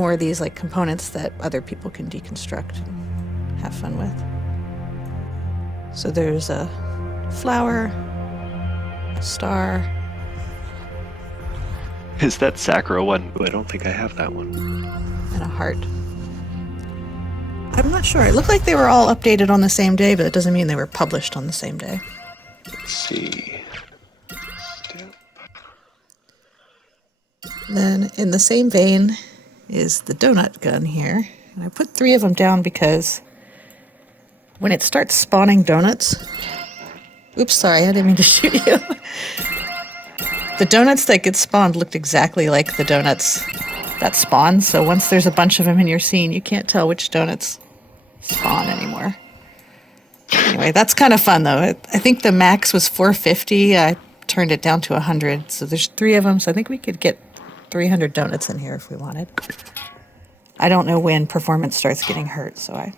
more of these like components that other people can deconstruct and have fun with. So there's a flower, a star. Is that Sakura one? Ooh, I don't think I have that one. And a heart. I'm not sure. It looked like they were all updated on the same day, but it doesn't mean they were published on the same day. Let's see. Then in the same vein is the donut gun here. And I put 3 of them down because when it starts spawning donuts... Oops, sorry, I didn't mean to shoot you. The donuts that get spawned looked exactly like the donuts that spawn. So once there's a bunch of them in your scene, you can't tell which donuts spawn anymore. Anyway, that's kind of fun, though. I think the max was 450. I turned it down to 100. So there's 3 of them. So I think we could get 300 donuts in here if we wanted. I don't know when performance starts getting hurt, so I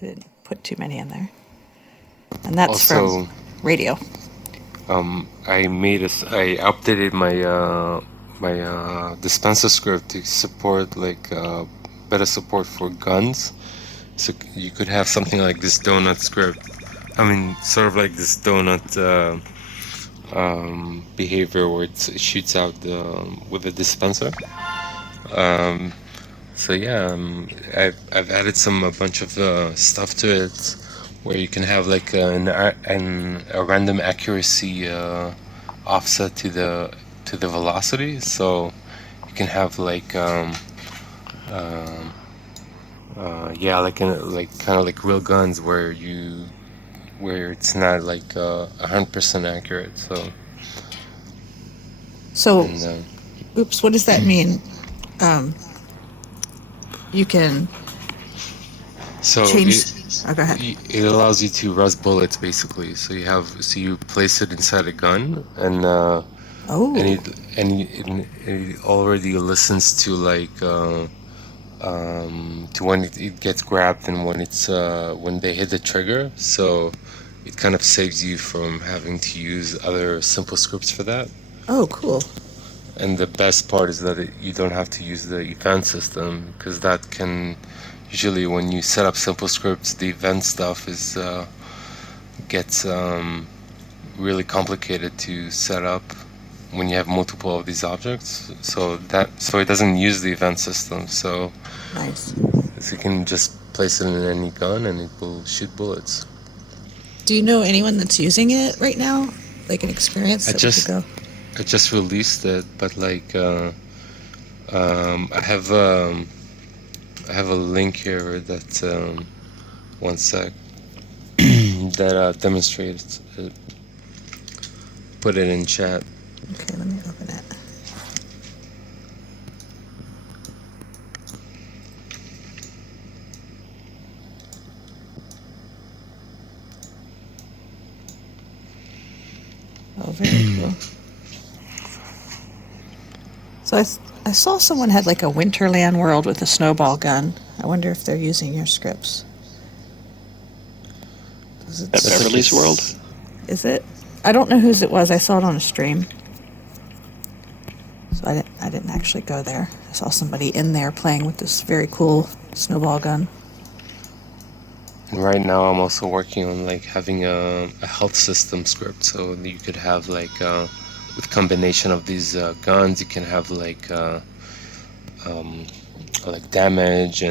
didn't put too many in there. And that's Also, from radio. I updated my dispenser script to support like better support for guns. So you could have something like this donut script. I mean, sort of like this donut behavior where it shoots out with the dispenser. So yeah, I've added a bunch of stuff to it, where you can have like a random accuracy offset to the velocity. So you can have like like kind of like real guns where it's not like 100% accurate. So, And, oops, what does that mean? You can so change. Oh, go ahead. it allows you to rust bullets basically. So you place it inside a gun, and it already listens to like to when it gets grabbed and when they hit the trigger. So it kind of saves you from having to use other simple scripts for that. Oh, cool. And the best part is that you don't have to use the event system, because that can usually, when you set up simple scripts, the event stuff gets really complicated to set up when you have multiple of these objects. So it doesn't use the event system. So Nice. you can just place it in any gun and it will shoot bullets. Do you know anyone that's using it right now? Like an experience that we could go? I just released it, but like I have a link here that one sec that demonstrates it. Put it in chat. Okay, let me open it. Oh, very cool. So I saw someone had like a Winterland world with a snowball gun. I wonder if they're using your scripts. At Beverly's World? Is it? I don't know whose it was. I saw it on a stream. So I didn't actually go there. I saw somebody in there playing with this very cool snowball gun. And right now I'm also working on like having a health system script, so you could have like with combination of these guns, you can have like damage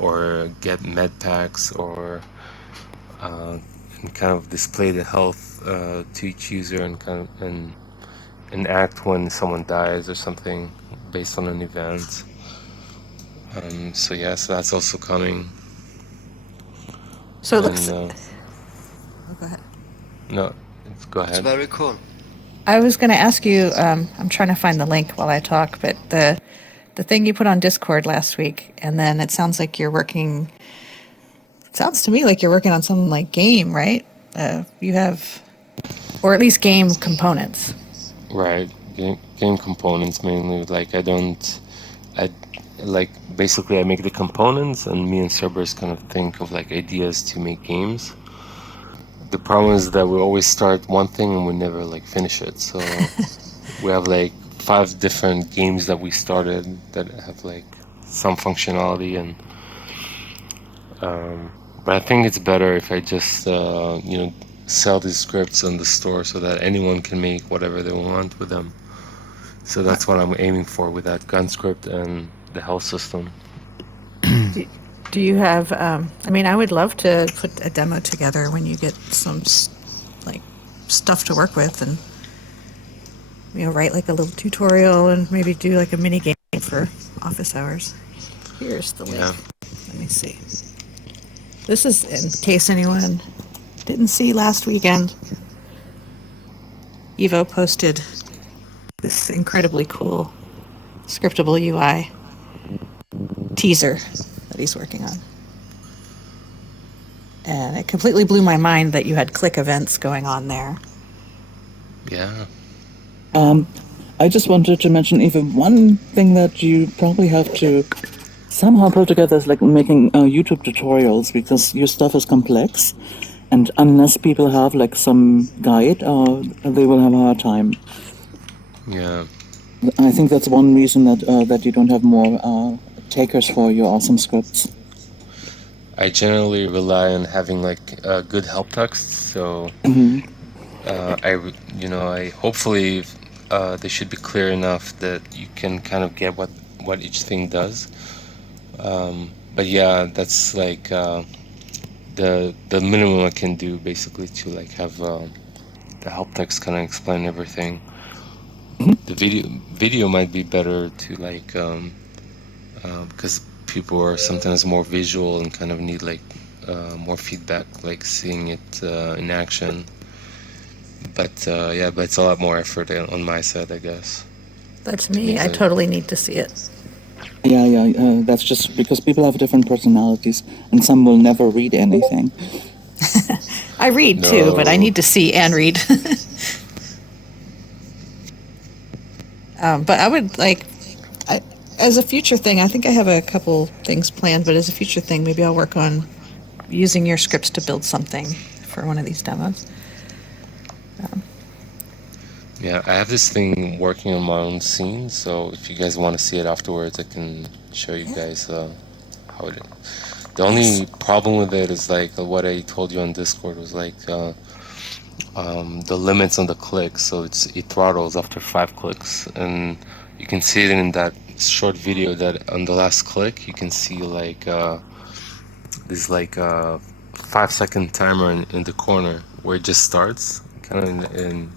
or get med packs or and kind of display the health to each user and and act when someone dies or something based on an event. So that's also coming. So it looks. And, Oh, go ahead. no, go It's ahead. very cool. I was going to ask you. I'm trying to find the link while I talk, but the thing you put on Discord last week, and then it sounds like you're working. It sounds to me like you're working on some like game, right? You have, or at least game components. Right, game components mainly. Like basically I make the components, and me and Cerberus kind of think of like ideas to make games. The problem is that we always start one thing and we never like finish it. So we have like 5 different games that we started that have like some functionality, and but I think it's better if I just sell these scripts on the store so that anyone can make whatever they want with them. So that's what I'm aiming for with that gun script and the health system. Do you have? I mean, I would love to put a demo together when you get some like stuff to work with, and write like a little tutorial and maybe do like a mini game for office hours. Here's the link. Yeah. Let me see. This is in case anyone didn't see last weekend. Evo posted this incredibly cool scriptable UI teaser that he's working on. And it completely blew my mind that you had click events going on there. Yeah. I just wanted to mention even one thing that you probably have to somehow put together is like making YouTube tutorials, because your stuff is complex, and unless people have like some guide, they will have a hard time. Yeah. I think that's one reason that you don't have more takers for your awesome scripts. I generally rely on having like good help text, so I hopefully they should be clear enough that you can kind of get what each thing does. But yeah, that's like the minimum I can do, basically, to like have the help text kind of explain everything. The video might be better to like because people are sometimes more visual and kind of need like more feedback, like seeing it in action. But but it's a lot more effort on my side, I guess. That's me. I totally need to see it. Yeah, that's just because people have different personalities, and some will never read anything. I read too, but I need to see and read. But I would like, as a future thing, I think I have a couple things planned, but as a future thing, maybe I'll work on using your scripts to build something for one of these demos. Yeah, I have this thing working on my own scene, so if you guys want to see it afterwards, I can show you guys how it is. The only problem with it is like what I told you on Discord was like the limits on the clicks, so it throttles after 5 clicks, and you can see it in that short video that on the last click you can see like this like 5-second timer in the corner where it just starts, kind of in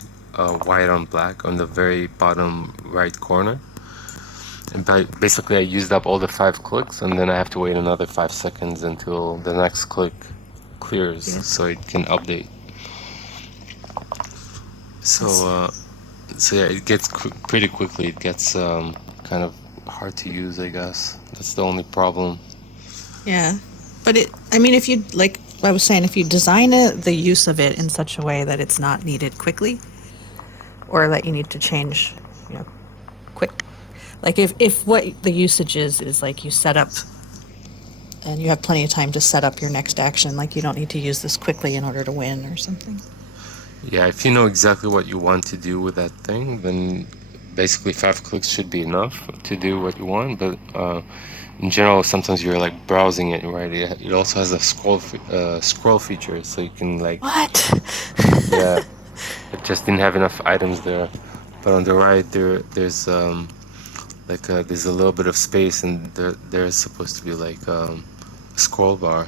white on black on the very bottom right corner. And basically I used up all the 5 clicks, and then I have to wait another 5 seconds until the next click clears, so it can update. So yeah, it gets pretty quickly. It gets kind of hard to use, I guess. That's the only problem. Yeah, but if you, like I was saying, if you design the use of it in such a way that it's not needed quickly, or that you need to change, quick. Like if what the usage is like you set up and you have plenty of time to set up your next action, like you don't need to use this quickly in order to win or something. Yeah, if you know exactly what you want to do with that thing, then basically 5 clicks should be enough to do what you want. But in general, sometimes you're like browsing it, right? It also has a scroll feature, so you can like... What? Yeah, it just didn't have enough items there. But on the right, there's there's a little bit of space, and there's supposed to be like a scroll bar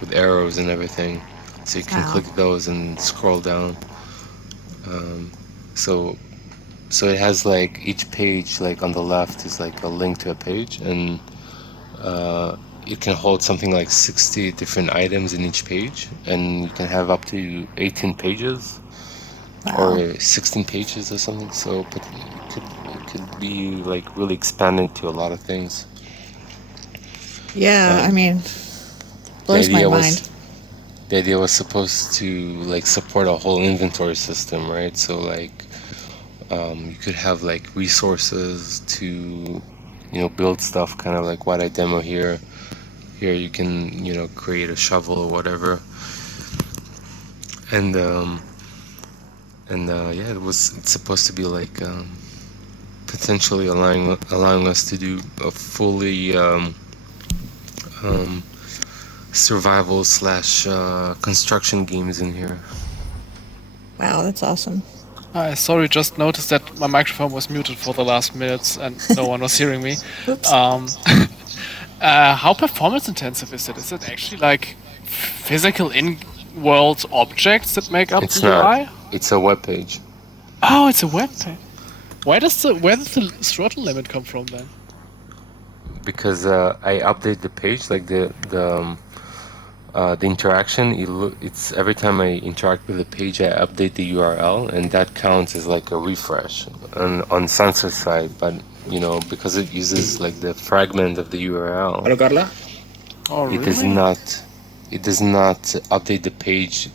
with arrows and everything, so you can click those and scroll down. So it has like each page, like on the left is like a link to a page, and it can hold something like 60 different items in each page, and you can have up to 18 pages. Wow. Or 16 pages or something. So, but it could be like really expanded to a lot of things. Yeah, blows my mind. The idea was supposed to like support a whole inventory system, right? So like you could have like resources to build stuff, kind of like what I demo here. Here you can create a shovel or whatever, and yeah, it's supposed to be like potentially allowing us to do a fully survival / construction games in here. Wow, that's awesome. I sorry, just noticed that my microphone was muted for the last minutes and no one was hearing me. Oops. How performance intensive is it? Is it actually like physical in-world objects that make up It's the not. UI? It's a web page. Oh, it's a web page. Where does the throttle limit come from then? Because I update the page, like the interaction. It's every time I interact with the page, I update the URL, and that counts as like a refresh on sensor side. But because it uses like the fragment of the URL, Halo Carla? Oh, it does not update the page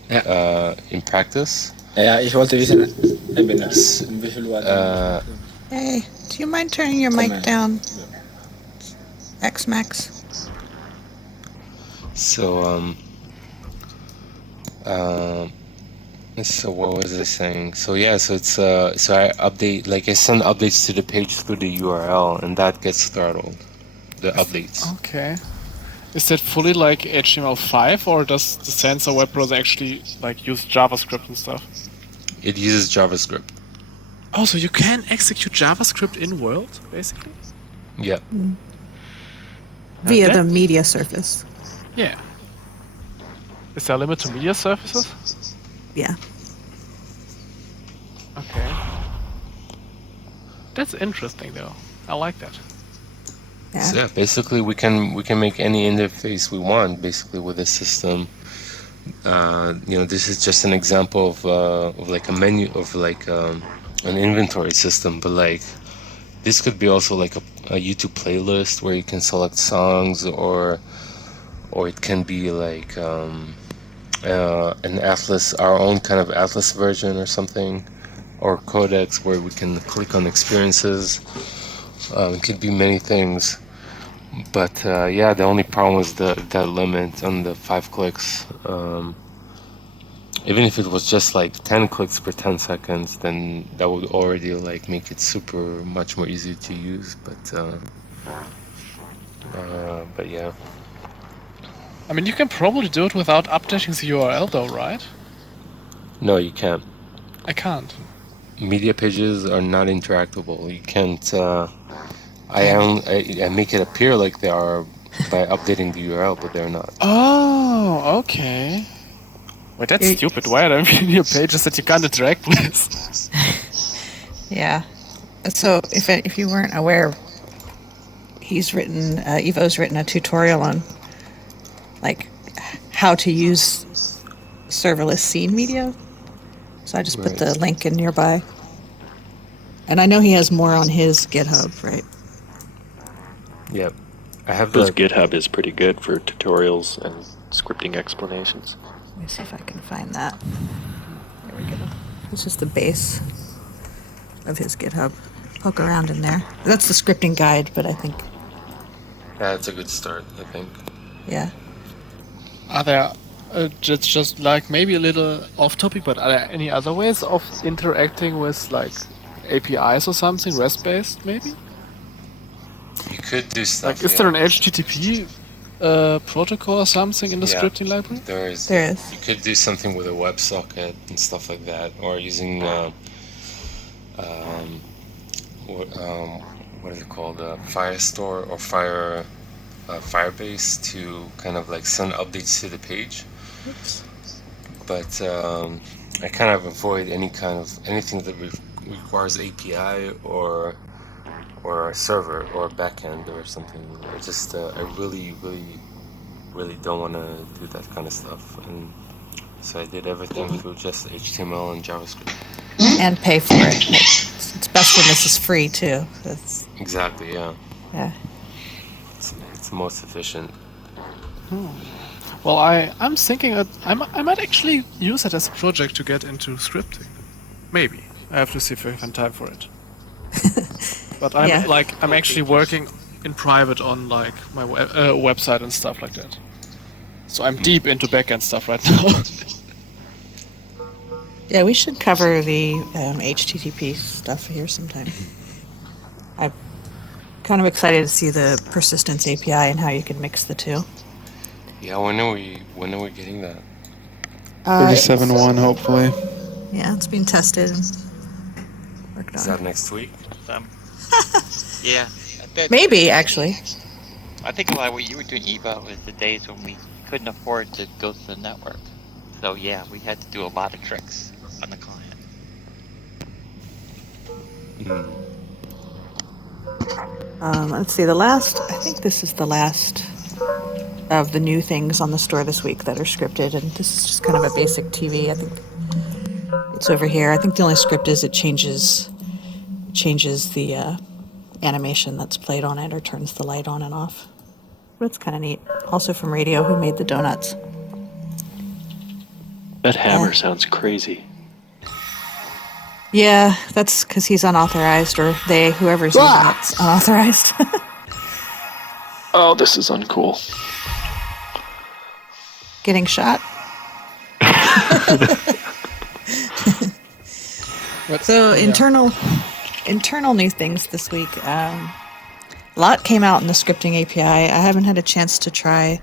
in practice. Ja, ich wollte wissen, ich bin wie viel Uhr? Hey, do you mind turning your mic Comment. down? X-Max? So so what was I saying? So yeah, so it's so I update, like I send updates to the page through the URL, and that gets throttled. The updates. Okay. Is that fully like HTML5 or does the Sensor web browser actually like use JavaScript and stuff? It uses JavaScript. Oh, so you can execute JavaScript in world, basically? Yeah. Via Okay. the media surface. Yeah. Is there a limit to media surfaces? Yeah. Okay. That's interesting though. I like that. Yeah. So yeah, basically we can make any interface we want basically with this system. This is just an example of like a menu of like an inventory system, but like this could be also like a YouTube playlist where you can select songs, or it can be like an atlas, our own kind of atlas version or something, or codex where we can click on experiences. It could be many things, but yeah, the only problem was that limit on the 5 clicks. Even if it was just like 10 clicks per 10 seconds, then that would already like make it super much more easy to use. But yeah. I mean, you can probably do it without updating the URL though, right? No, you can't. I can't. Media pages are not interactable. You can't. I make it appear like they are by updating the URL, but they're not. Oh, okay. Wait, that's You- stupid. Why are there media pages that you can't interact with? Yeah. So if you weren't aware, Evo's written a tutorial on like how to use serverless scene media. So I just put the link in nearby. And I know he has more on his GitHub, right? Yep. I have His the GitHub is pretty good for tutorials and scripting explanations. Let me see if I can find that. There we go. This is the base of his GitHub. Poke around in there. That's the scripting guide, but I think, That's a good start, I think. yeah. Are there just like maybe a little off topic, but are there any other ways of interacting with like APIs or something, REST based maybe? You could do stuff. Like, is there an HTTP protocol or something in the Yeah. scripting library? There is. There is. You could do something with a WebSocket and stuff like that, or using what is it called, Firestore or Firebase to kind of like send updates to the page. Oops. But I kind of avoid anything that requires API or a server or a backend or something. I just I really don't want to do that kind of stuff, and so I did everything through just HTML and JavaScript. And pay for it. It's best when this is free too. That's, Exactly, yeah. yeah. It's the most efficient. Well, I'm thinking that I might actually use it as a project to get into scripting. Maybe. I have to see if I have time for it. But I'm Yeah. I'm actually working in private on like my website and stuff like that. So I'm deep into backend stuff right now. Yeah, we should cover the HTTP stuff here sometime. kind of excited to see the persistence API and how you can mix the two. Yeah, when are we getting that? 37.1, hopefully. Yeah, it's being tested and worked Is on. that next week? Yeah. Maybe, actually. I think a lot of what you were doing, Eva, was the days when we couldn't afford to go to the network. So yeah, we had to do a lot of tricks on the client. Let's see, I think this is the last of the new things on the store this week that are scripted, and this is just kind of a basic TV. I think it's over here. I think the only script is it changes the animation that's played on it or turns the light on and off. But it's kind of neat. Also from Radio, who made the donuts. That hammer sounds crazy. Yeah, that's because he's unauthorized, or whoever's using it's unauthorized. Oh, this is uncool. Getting shot. So internal new things this week. A lot came out in the scripting API. I haven't had a chance to try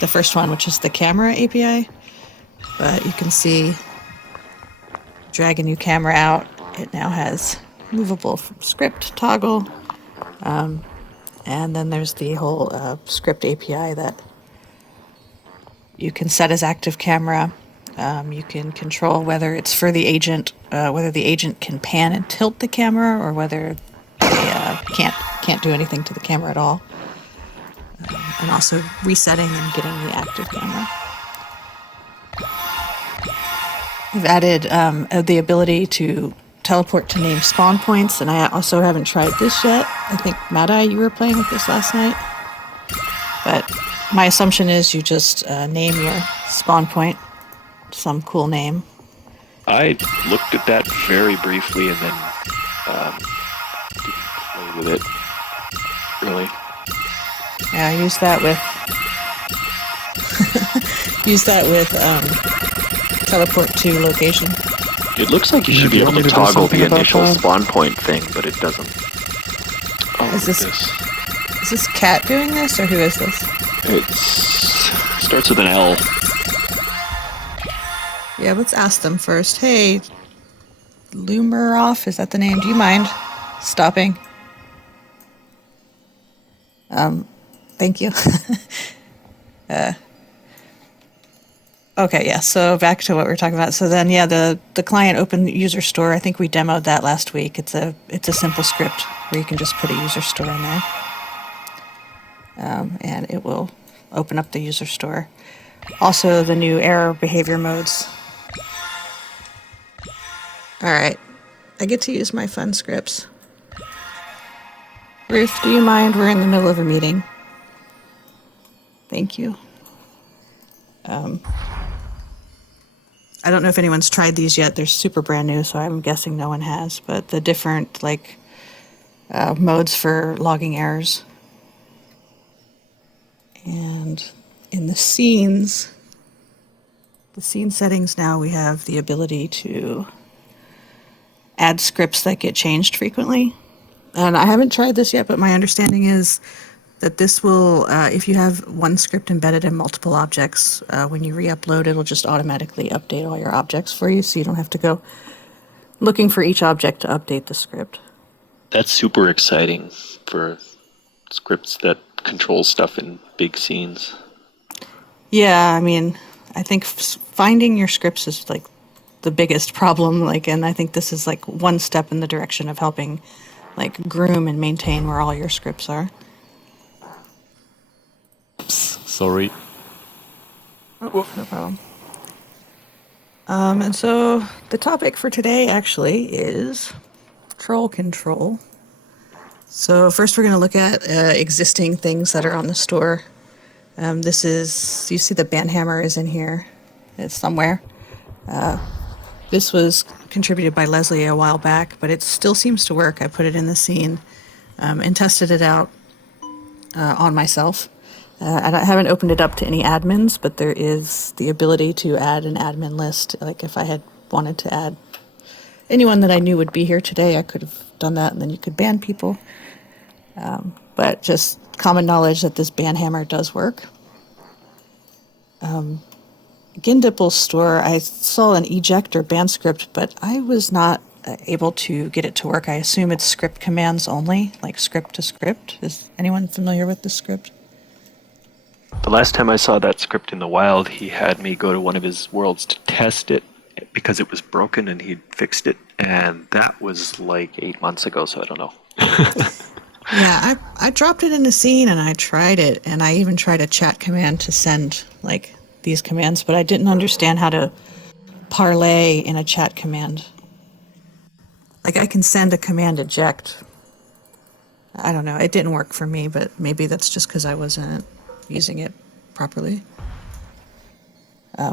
the first one, which is the camera API, but you can see drag a new camera out. It now has movable script toggle, and then there's the whole script API that you can set as active camera. You can control whether it's for the agent, whether the agent can pan and tilt the camera, or whether they can't do anything to the camera at all. And also resetting and getting the active camera. I've added the ability to teleport to name spawn points, and I also haven't tried this yet. I think, Madai, you were playing with this last night. But my assumption is you just name your spawn point some cool name. I looked at that very briefly and then didn't play with it. Really. Yeah, I use that with teleport to location. It looks like you should be able to toggle the initial spawn point thing, but it doesn't. Oh, Is this Cat doing this, or who is this? It starts with an L. Yeah, let's ask them first. Hey, Lumeroff, is that the name? Do you mind stopping? Thank you. Okay, yeah, so back to what we were talking about. So then, yeah, the client open user store, I think we demoed that last week. It's a simple script where you can just put a user store in there. And it will open up the user store. Also, the new error behavior modes. All right, I get to use my fun scripts. Ruth, do you mind? We're in the middle of a meeting. Thank you. I don't know if anyone's tried these yet. They're super brand new, so I'm guessing no one has. But the different modes for logging errors. And in the scene settings now, we have the ability to add scripts that get changed frequently. And I haven't tried this yet, but my understanding is that this will, if you have one script embedded in multiple objects, when you re-upload, it'll just automatically update all your objects for you, so you don't have to go looking for each object to update the script. That's super exciting for scripts that control stuff in big scenes. Yeah, I mean, I think finding your scripts is like the biggest problem, and I think this is one step in the direction of helping groom and maintain where all your scripts are. Sorry. Oh, no problem. And so the topic for today actually is troll control. So first we're going to look at existing things that are on the store. You see the Banhammer is in here. It's somewhere. This was contributed by Leslie a while back, but it still seems to work. I put it in the scene and tested it out on myself. I haven't opened it up to any admins, but there is the ability to add an admin list. If I had wanted to add anyone that I knew would be here today, I could have done that, and then you could ban people. But just common knowledge that this banhammer does work. Gindipple store, I saw an ejector ban script, but I was not able to get it to work. I assume it's script commands only, like script to script. Is anyone familiar with this script? The last time I saw that script in the wild, he had me go to one of his worlds to test it because it was broken and he'd fixed it. And that was like 8 months ago, so I don't know. Yeah, I dropped it in a scene and I tried it, and I even tried a chat command to send like these commands, but I didn't understand how to parlay in a chat command. Like I can send a command eject. I don't know, it didn't work for me, but maybe that's just because I wasn't using it properly.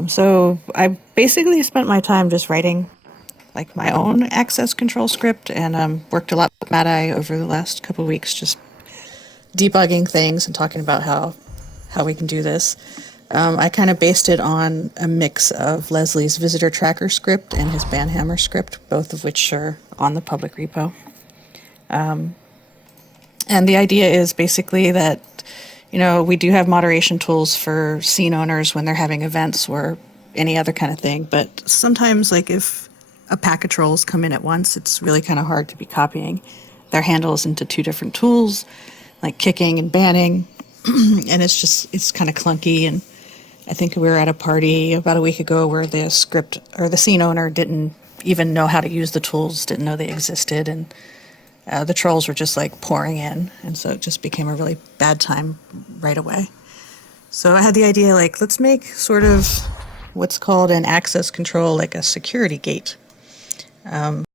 So I basically spent my time just writing like my own access control script, and worked a lot with Mad-Eye over the last couple of weeks, just debugging things and talking about how we can do this. I kind of based it on a mix of Leslie's visitor tracker script and his banhammer script, both of which are on the public repo. And the idea is basically that, you know, we do have moderation tools for scene owners when they're having events or any other kind of thing, but sometimes, like if a pack of trolls come in at once, it's really kind of hard to be copying their handles into two different tools, like kicking and banning, and it's kind of clunky. And I think we were at a party about a week ago where the script or the scene owner didn't even know how to use the tools, didn't know they existed, and the trolls were just like pouring in, and so it just became a really bad time right away. So I had the idea, like, let's make sort of what's called an access control, like a security gate.